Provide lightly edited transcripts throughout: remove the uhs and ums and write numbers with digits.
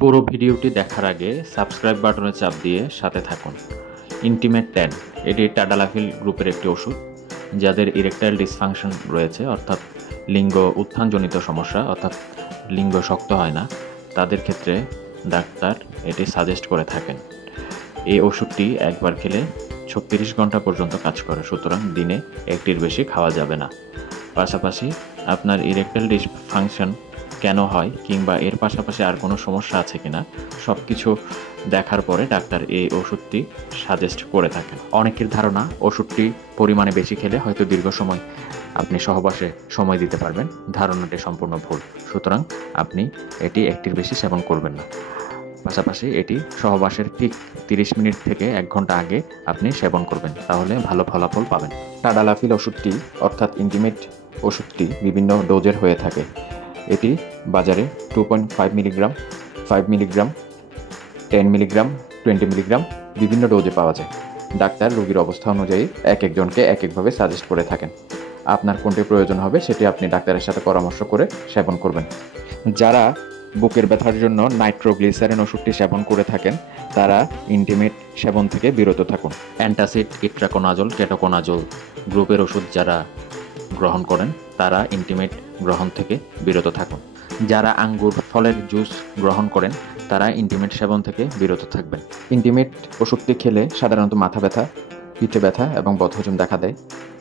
পুরো ভিডিওটি দেখার আগে সাবস্ক্রাইব বাটনে চাপ দিয়ে সাথে থাকুন। ইন্টিমেট 10 এটি টাডালাফিল গ্রুপের একটি ওষুধ। যাদের ইরেকটাইল ডিসফাংশন রয়েছে, অর্থাৎ লিঙ্গ উত্থানজনিত সমস্যা, অর্থাৎ লিঙ্গ শক্ত হয় না, তাদের ক্ষেত্রে ডাক্তার এটি সাজেস্ট করে থাকেন। এই ওষুধটি একবার খেলে 36 ঘন্টা পর্যন্ত কাজ করে, সুতরাং দিনে একটির বেশি খাওয়া যাবে না। পাশাপাশি আপনার ইরেকটাইল ডিসফাংশন কেন হয় কিংবা এর পাশাপাশি আর কোনো সমস্যা আছে কিনা সব কিছু দেখার পরে ডাক্তার এই ওষুধটি সাজেস্ট করে থাকেন। অনেকের ধারণা ওষুধটি পরিমাণে বেশি খেলে হয়তো দীর্ঘ সময় আপনি সহবাসে সময় দিতে পারবেন। ধারণাটি সম্পূর্ণ ভুল, সুতরাং আপনি এটি একটির বেশি সেবন করবেন না। পাশাপাশি এটি সহবাসের ঠিক 30 মিনিট থেকে 1 ঘন্টা আগে আপনি সেবন করবেন, তাহলে ভালো ফলাফল পাবেন। টাডালাফিল ওষুধটি অর্থাৎ ইন্টিমেট ওষুধটি বিভিন্ন ডোজের হয়ে থাকে। এটি বাজারে 2.5 মিলিগ্রাম, 5 মিলিগ্রাম, 10 মিলিগ্রাম, 20 মিলিগ্রাম বিভিন্ন ডোজে পাওয়া যায়। ডাক্তার রোগীর অবস্থা অনুযায়ী এক একজনকে এক একভাবে সাজেস্ট করে থাকেন। আপনার কোনটি প্রয়োজন হবে সেটি আপনি ডাক্তারের সাথে পরামর্শ করে সেবন করবেন। যারা বুকের ব্যথার জন্য নাইট্রোগ্লিসারিন ওষুধটি সেবন করে থাকেন, তারা ইন্টিমেট সেবন থেকে বিরত থাকুন। অ্যান্টাসিড, ইট্রাকোনাজল, কেটোকোনাজল গ্রুপের ওষুধ যারা গ্রহণ করেন, তারা ইন্টিমেট গ্রহণ থেকে বিরত থাকুন। যারা আঙ্গুর ফলের জুস গ্রহণ করেন, তারা ইন্টিমেট সেবন থেকে বিরত থাকবেন। ইন্টিমেট ওষুধটি খেলে সাধারণত মাথা ব্যথা, পিঠে ব্যথা এবং বদহজম দেখা দেয়।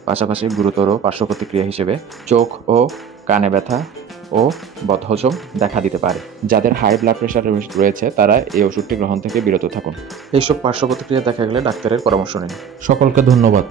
পাশাপাশি গুরুতর পার্শ্ব প্রতিক্রিয়া হিসেবে চোখ ও কানে ব্যথা ও বদহজম দেখা দিতে পারে। যাদের হাই ব্লাড প্রেশার রয়েছে, তারা এই ওষুধটি গ্রহণ থেকে বিরত থাকুন। এইসব পার্শ্ব প্রতিক্রিয়া দেখা গেলে ডাক্তারের পরামর্শ নিন। সকলকে ধন্যবাদ।